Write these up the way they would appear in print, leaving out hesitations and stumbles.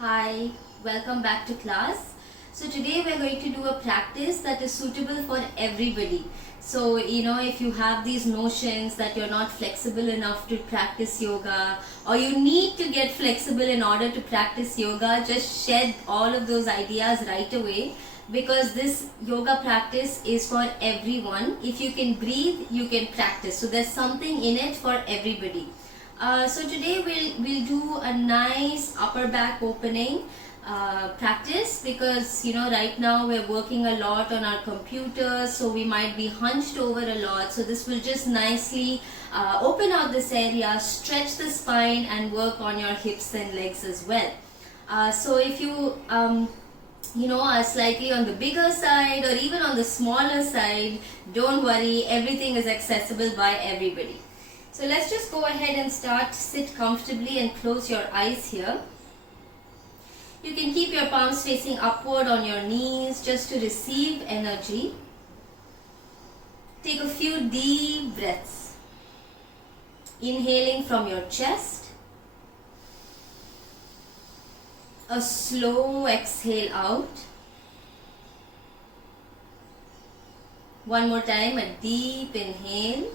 Hi, welcome back to class. So today we're going to do a practice that is suitable for everybody. So if you have these notions that you're not flexible enough to practice yoga, or you need to get flexible in order to practice yoga, just shed all of those ideas right away, because this yoga practice is for everyone. If you can breathe, you can practice. So there's something in it for everybody. So today we'll do a nice upper back opening practice, because right now we're working a lot on our computers, so we might be hunched over a lot. So this will just nicely open out this area, stretch the spine, and work on your hips and legs as well. So if you are slightly on the bigger side or even on the smaller side, don't worry, everything is accessible by everybody. So let's just go ahead and start. Sit comfortably and close your eyes here. You can keep your palms facing upward on your knees just to receive energy. Take a few deep breaths. Inhaling from your chest. A slow exhale out. One more time, a deep inhale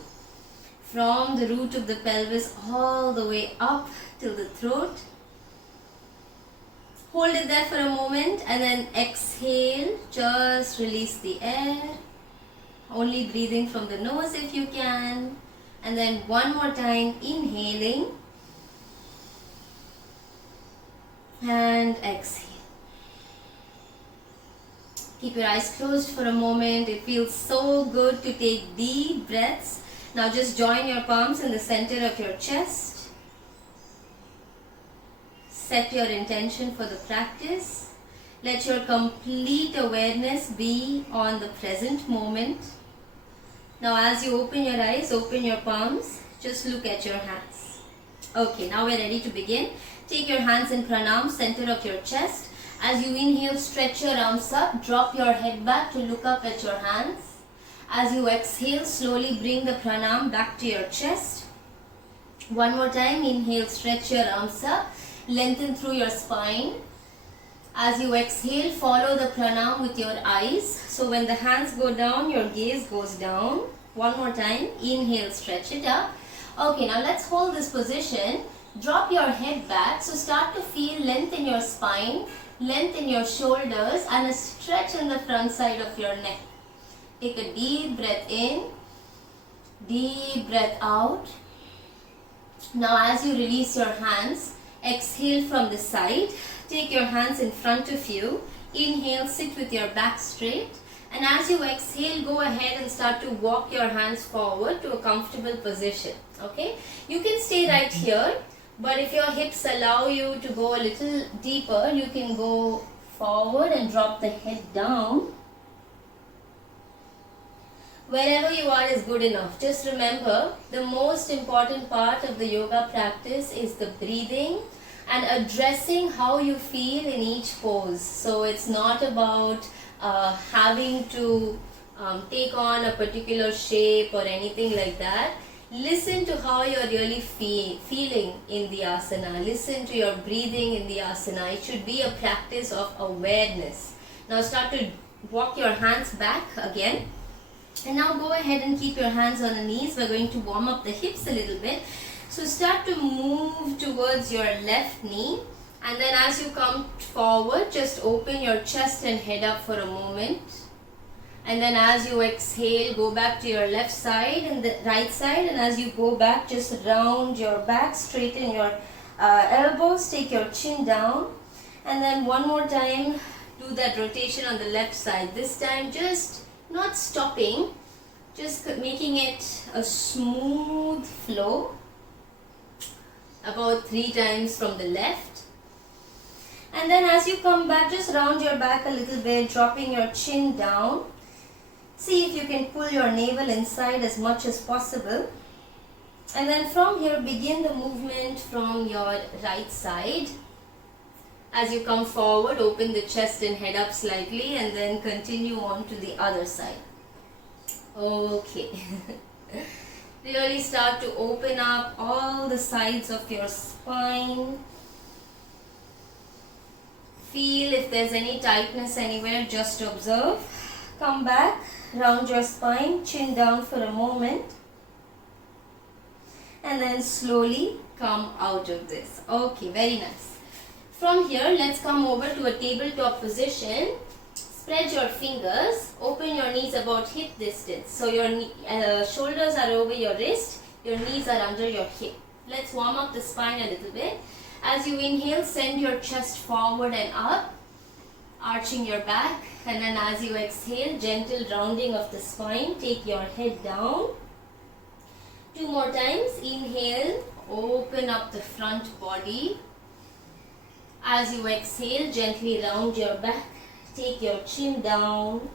from the root of the pelvis all the way up till the throat. Hold it there for a moment and then exhale. Just release the air. Only breathing from the nose if you can. And then one more time, inhaling and exhale. Keep your eyes closed for a moment. It feels so good to take deep breaths. Now just join your palms in the center of your chest. Set your intention for the practice. Let your complete awareness be on the present moment. Now as you open your eyes, open your palms, just look at your hands. Okay, now we're ready to begin. Take your hands in pranam, center of your chest. As you inhale, stretch your arms up, drop your head back to look up at your hands. As you exhale, slowly bring the pranam back to your chest. One more time, inhale, stretch your arms up, lengthen through your spine. As you exhale, follow the pranam with your eyes. So when the hands go down, your gaze goes down. One more time, inhale, stretch it up. Okay, now let's hold this position. Drop your head back. So start to feel length in your spine, length in your shoulders, and a stretch in the front side of your neck. Take a deep breath in, deep breath out. Now as you release your hands, exhale from the side. Take your hands in front of you. Inhale, sit with your back straight. And as you exhale, go ahead and start to walk your hands forward to a comfortable position. Okay? You can stay right here, but if your hips allow you to go a little deeper, you can go forward and drop the head down. Wherever you are is good enough. Just remember, the most important part of the yoga practice is the breathing and addressing how you feel in each pose. So it's not about having to take on a particular shape or anything like that. Listen to how you're really feeling in the asana. Listen to your breathing in the asana. It should be a practice of awareness. Now start to walk your hands back again. And now go ahead and keep your hands on the knees. We're going to warm up the hips a little bit. So start to move towards your left knee. And then as you come forward, just open your chest and head up for a moment. And then as you exhale, go back to your left side and the right side. And as you go back, just round your back, straighten your elbows, take your chin down. And then one more time, do that rotation on the left side. This time just not stopping, just making it a smooth flow. About 3 times from the left. And then as you come back, just round your back a little bit, dropping your chin down. See if you can pull your navel inside as much as possible. And then from here, begin the movement from your right side. As you come forward, open the chest and head up slightly, and then continue on to the other side. Okay. Really start to open up all the sides of your spine. Feel if there's any tightness anywhere, just observe. Come back, round your spine, chin down for a moment. And then slowly come out of this. Okay, very nice. From here, let's come over to a tabletop position. Spread your fingers, open your knees about hip distance. So your shoulders are over your wrist, your knees are under your hip. Let's warm up the spine a little bit. As you inhale, send your chest forward and up, arching your back. And then as you exhale, gentle rounding of the spine, take your head down. 2 more times. Inhale, open up the front body. As you exhale, gently round your back. Take your chin down.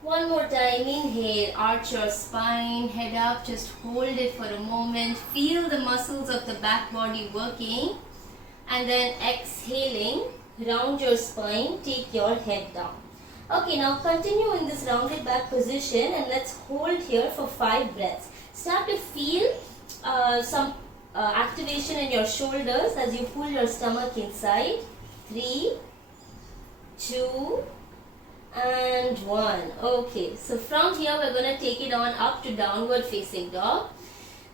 1 more time. Inhale, arch your spine, head up, just hold it for a moment. Feel the muscles of the back body working. And then exhaling, round your spine, take your head down. Okay, now continue in this rounded back position and let's hold here for 5 breaths. Start to feel some activation in your shoulders as you pull your stomach inside. 3, 2 and 1. Okay, so from here we're going to take it on up to downward facing dog.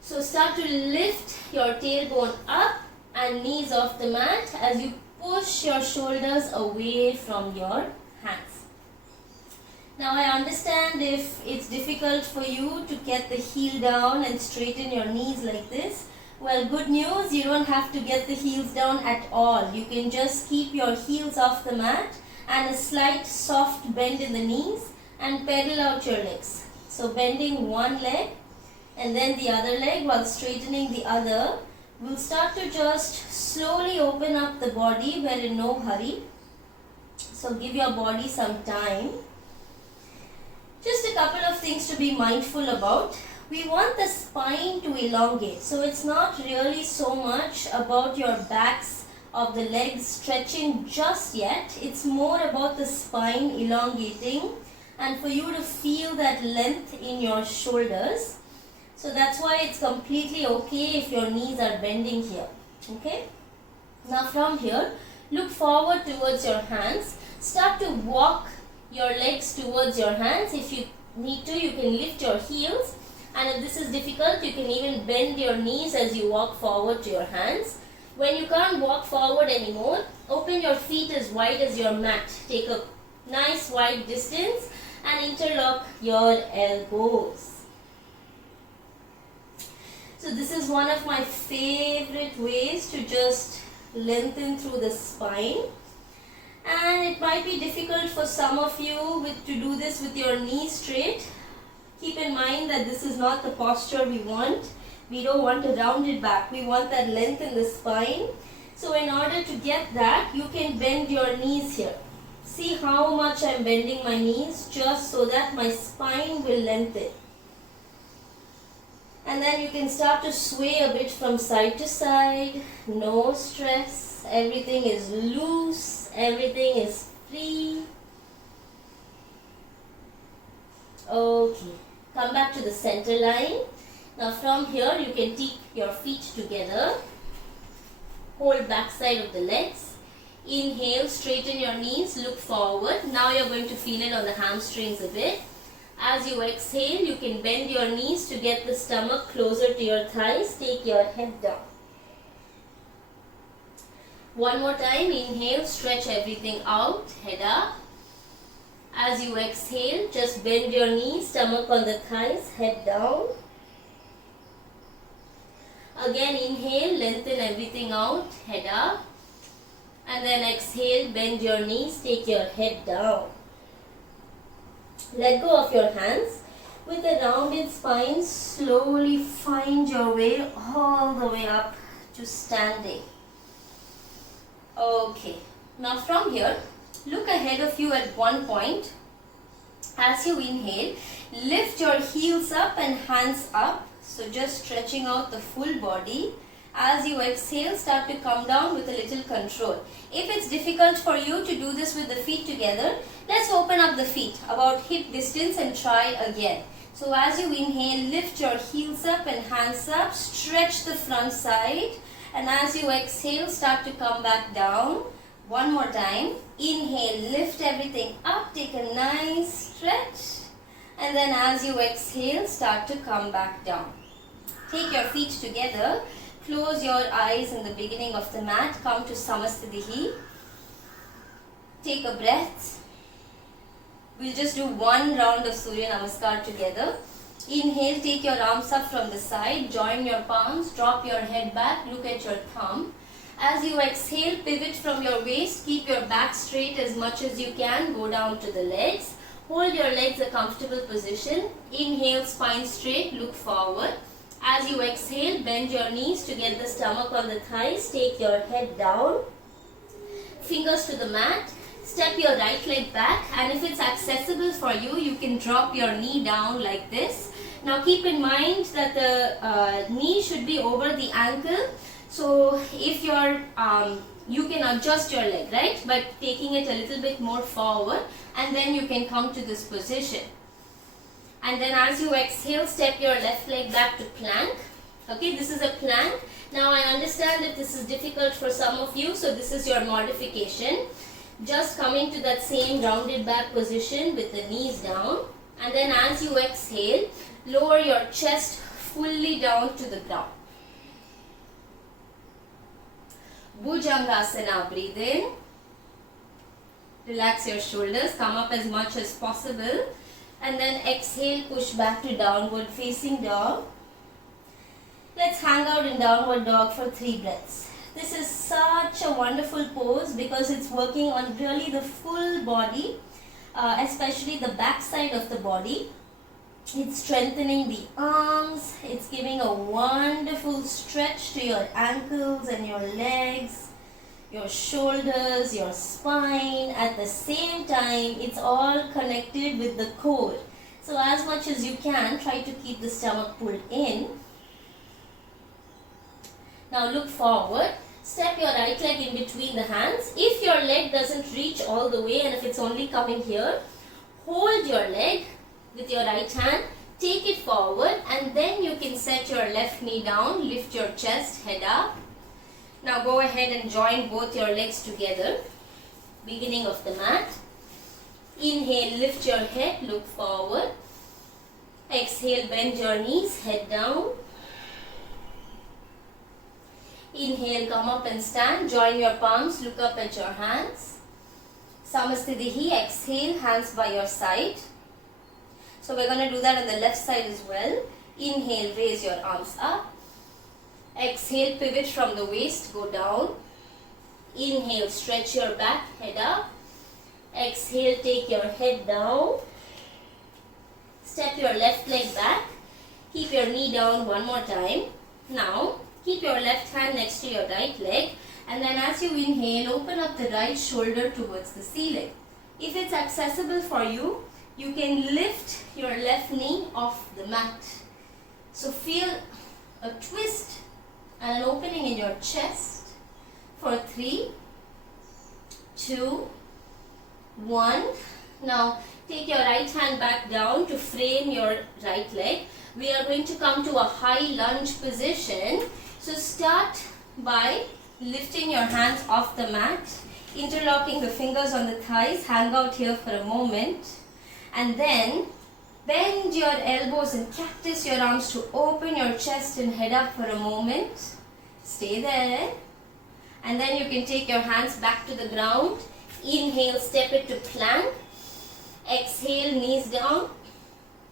So start to lift your tailbone up and knees off the mat as you push your shoulders away from your hands. Now I understand if it's difficult for you to get the heel down and straighten your knees like this. Well, good news, you don't have to get the heels down at all. You can just keep your heels off the mat and a slight soft bend in the knees and pedal out your legs. So bending one leg and then the other leg while straightening the other. We'll start to just slowly open up the body. We're in no hurry. So give your body some time. Just a couple of things to be mindful about. We want the spine to elongate. So it's not really so much about your backs of the legs stretching just yet. It's more about the spine elongating and for you to feel that length in your shoulders. So that's why it's completely okay if your knees are bending here. Okay? Now from here, look forward towards your hands. Start to walk your legs towards your hands. If you need to, you can lift your heels. And if this is difficult, you can even bend your knees as you walk forward to your hands. When you can't walk forward anymore, open your feet as wide as your mat. Take a nice wide distance and interlock your elbows. So this is one of my favorite ways to just lengthen through the spine. And it might be difficult for some of you to do this with your knees straight. Keep in mind that this is not the posture we want. We don't want to round it back. We want that length in the spine. So in order to get that, you can bend your knees here. See how much I'm bending my knees just so that my spine will lengthen. And then you can start to sway a bit from side to side. No stress. Everything is loose. Everything is free. Okay. Come back to the center line. Now from here you can take your feet together. Hold back side of the legs. Inhale, straighten your knees, look forward. Now you're going to feel it on the hamstrings a bit. As you exhale, you can bend your knees to get the stomach closer to your thighs. Take your head down. One more time, inhale, stretch everything out, head up. As you exhale, just bend your knees, stomach on the thighs, head down. Again, inhale, lengthen everything out, head up. And then exhale, bend your knees, take your head down. Let go of your hands. With a rounded spine, slowly find your way all the way up to standing. Okay, now from here, look ahead of you at one point. As you inhale, lift your heels up and hands up. So just stretching out the full body. As you exhale, start to come down with a little control. If it's difficult for you to do this with the feet together, let's open up the feet about hip distance and try again. So as you inhale, lift your heels up and hands up, stretch the front side And as you exhale, start to come back down. One more time. Inhale, lift everything up, take a nice stretch. And then as you exhale, start to come back down. Take your feet together. Close your eyes in the beginning of the mat. Come to Samastitihi. Take a breath. We'll just do one round of Surya Namaskar together. Inhale, take your arms up from the side. Join your palms. Drop your head back. Look at your thumb. As you exhale, pivot from your waist. Keep your back straight as much as you can. Go down to the legs. Hold your legs a comfortable position. Inhale, spine straight. Look forward. As you exhale, bend your knees to get the stomach on the thighs. Take your head down. Fingers to the mat. Step your right leg back, and if it's accessible for you, you can drop your knee down like this. Now keep in mind that the knee should be over the ankle. So if you're, you can adjust your leg, right? But taking it a little bit more forward, and then you can come to this position. And then as you exhale, step your left leg back to plank. Okay, this is a plank. Now I understand that this is difficult for some of you, so this is your modification. Just coming to that same rounded back position with the knees down, and then as you exhale, lower your chest fully down to the ground. Bhujangasana, breathe in. Relax your shoulders, come up as much as possible, and then exhale, push back to downward facing dog. Let's hang out in downward dog for 3 breaths. This is such a wonderful pose because it's working on really the full body, especially the back side of the body. It's strengthening the arms. It's giving a wonderful stretch to your ankles and your legs, your shoulders, your spine. At the same time, it's all connected with the core. So as much as you can, try to keep the stomach pulled in. Now look forward. Step your right leg in between the hands. If your leg doesn't reach all the way and if it's only coming here, hold your leg with your right hand. Take it forward and then you can set your left knee down. Lift your chest, head up. Now go ahead and join both your legs together. Beginning of the mat. Inhale, lift your head, look forward. Exhale, bend your knees, head down. Inhale, come up and stand. Join your palms, look up at your hands. Samastitihi, exhale, hands by your side. So we're going to do that on the left side as well. Inhale, raise your arms up. Exhale, pivot from the waist, go down. Inhale, stretch your back, head up. Exhale, take your head down. Step your left leg back. Keep your knee down one more time. Now, keep your left hand next to your right leg, and then as you inhale, open up the right shoulder towards the ceiling. If it's accessible for you, you can lift your left knee off the mat. So feel a twist and an opening in your chest for 3, 2, 1. Now take your right hand back down to frame your right leg. We are going to come to a high lunge position. So start by lifting your hands off the mat, interlocking the fingers on the thighs, hang out here for a moment, and then bend your elbows and cactus your arms to open your chest and head up for a moment. Stay there, and then you can take your hands back to the ground. Inhale, step it to plank. Exhale, knees down,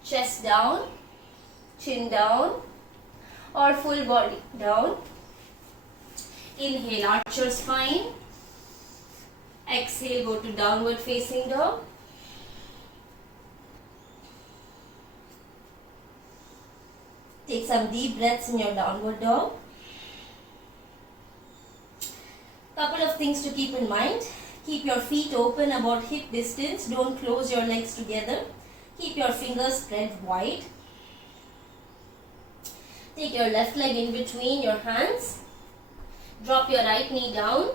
chest down, chin down, or full body down. Inhale, arch your spine. Exhale, go to downward facing dog. Take some deep breaths in your downward dog. Couple of things to keep in mind. Keep your feet open about hip distance. Don't close your legs together. Keep your fingers spread wide. Take your left leg in between your hands. Drop your right knee down.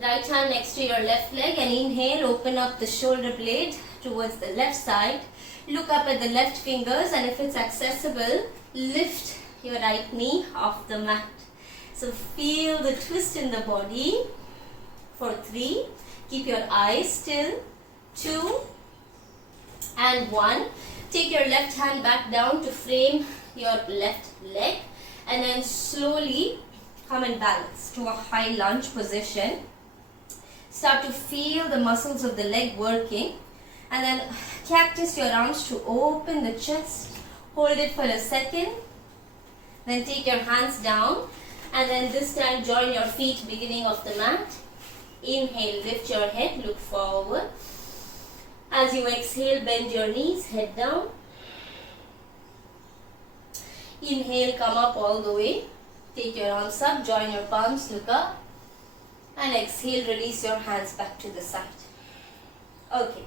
Right hand next to your left leg, and inhale, open up the shoulder blade towards the left side. Look up at the left fingers, and if it's accessible, lift your right knee off the mat. So feel the twist in the body for 3. Keep your eyes still. 2 and 1. Take your left hand back down to frame your left leg and then slowly come and balance to a high lunge position. Start to feel the muscles of the leg working and then cactus your arms to open the chest. Hold it for a second. Then take your hands down and then this time join your feet beginning of the mat. Inhale, lift your head, look forward. As you exhale, bend your knees, head down. Inhale, come up all the way. Take your arms up, join your palms, look up. And exhale, release your hands back to the side. Okay.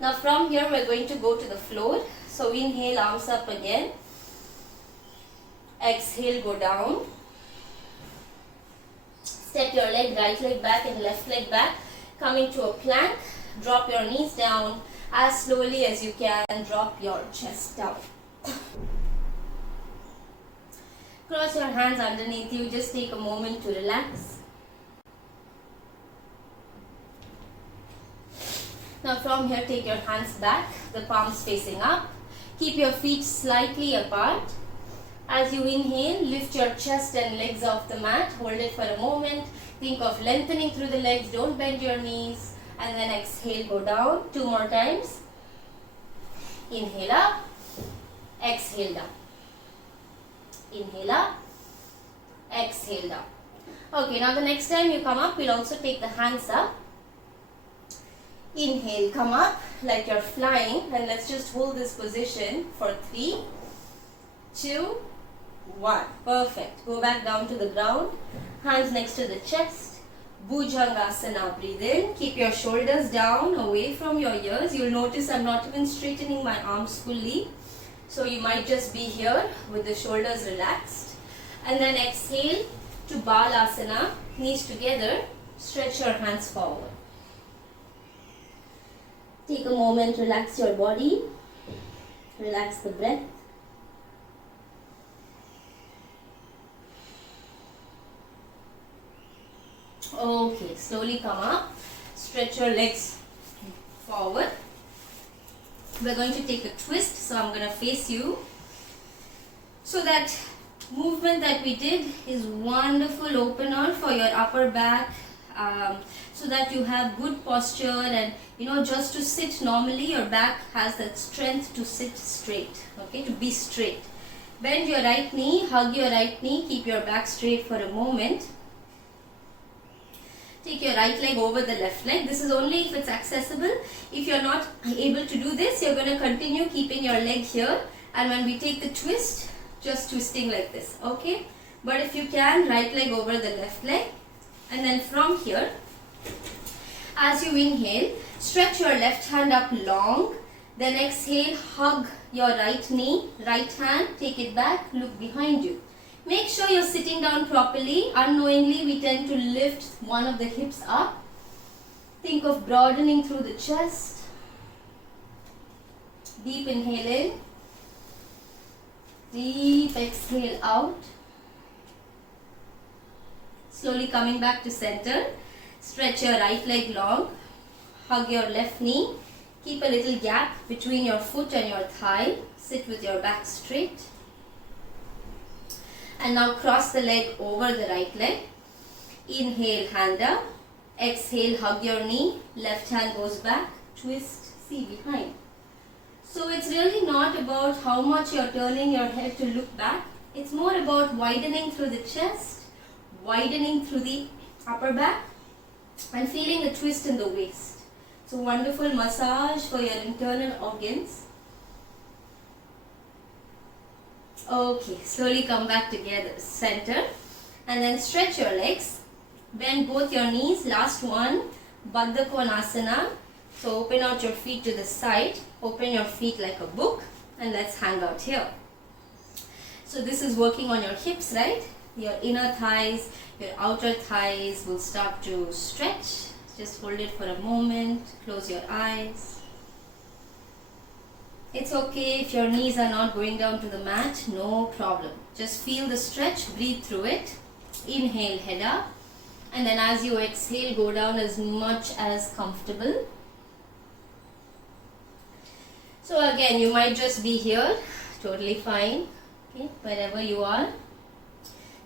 Now from here, we're going to go to the floor. So inhale, arms up again. Exhale, go down. Step your right leg back and left leg back. Coming to a plank. Drop your knees down as slowly as you can. Drop your chest down. Cross your hands underneath you. Just take a moment to relax. Now from here, take your hands back, the palms facing up. Keep your feet slightly apart. As you inhale, lift your chest and legs off the mat. Hold it for a moment. Think of lengthening through the legs. Don't bend your knees. And then exhale, go down. 2 more times. Inhale up. Exhale down. Inhale up. Exhale down. Okay, now the next time you come up, we'll also take the hands up. Inhale, come up like you're flying, and let's just hold this position for 3, 2, 1. Perfect. Go back down to the ground. Hands next to the chest. Bhujangasana. Breathe in. Keep your shoulders down, away from your ears. You'll notice I'm not even straightening my arms fully. So you might just be here with the shoulders relaxed. And then exhale to Balasana. Knees together. Stretch your hands forward. Take a moment, relax your body, relax the breath. Okay, slowly come up, stretch your legs forward. We're going to take a twist, so I'm going to face you. So that movement that we did is wonderful opener for your upper back. So that you have good posture and just to sit normally, your back has that strength to sit straight, okay, to be straight. Bend your right knee, hug your right knee, keep your back straight for a moment. Take your right leg over the left leg. This is only if it's accessible. If you're not able to do this, you're going to continue keeping your leg here, and when we take the twist, just twisting like this, okay. But if you can, right leg over the left leg. And then from here, as you inhale, stretch your left hand up long. Then exhale, hug your right knee, right hand, take it back, look behind you. Make sure you're sitting down properly. Unknowingly, we tend to lift one of the hips up. Think of broadening through the chest. Deep inhale in. Deep exhale out. Slowly coming back to center. Stretch your right leg long. Hug your left knee. Keep a little gap between your foot and your thigh. Sit with your back straight. And now cross the leg over the right leg. Inhale, hand up. Exhale, hug your knee. Left hand goes back. Twist, see behind. So it's really not about how much you're turning your head to look back. It's more about widening through the chest, widening through the upper back, and feeling the twist in the waist. So wonderful massage for your internal organs. Okay, slowly come back together, center, and then stretch your legs. Bend both your knees. Last one, Baddha Konasana. So open out your feet to the side. Open your feet like a book, and let's hang out here. So this is working on your hips, right? Your inner thighs, your outer thighs will start to stretch. Just hold it for a moment. Close your eyes. It's okay if your knees are not going down to the mat. No problem. Just feel the stretch. Breathe through it. Inhale, head up. And then as you exhale, go down as much as comfortable. So again, you might just be here, totally fine, okay, wherever you are.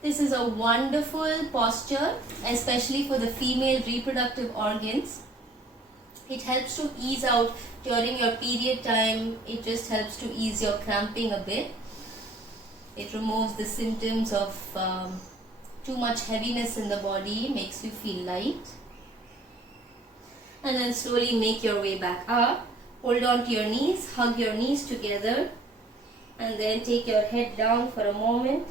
This is a wonderful posture, especially for the female reproductive organs. It helps to ease out during your period time. It just helps to ease your cramping a bit. It removes the symptoms of too much heaviness in the body, makes you feel light. And then slowly make your way back up. Hold on to your knees, hug your knees together, and then take your head down for a moment.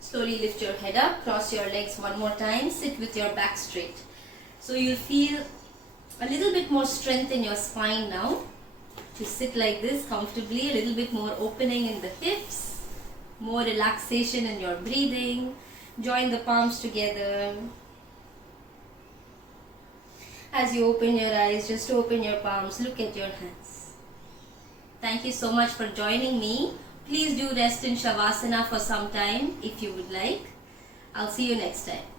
Slowly lift your head up, cross your legs one more time, sit with your back straight. So you'll feel a little bit more strength in your spine now. To sit like this comfortably, a little bit more opening in the hips, more relaxation in your breathing. Join the palms together. As you open your eyes, just open your palms, look at your hands. Thank you so much for joining me. Please do rest in Shavasana for some time if you would like. I'll see you next time.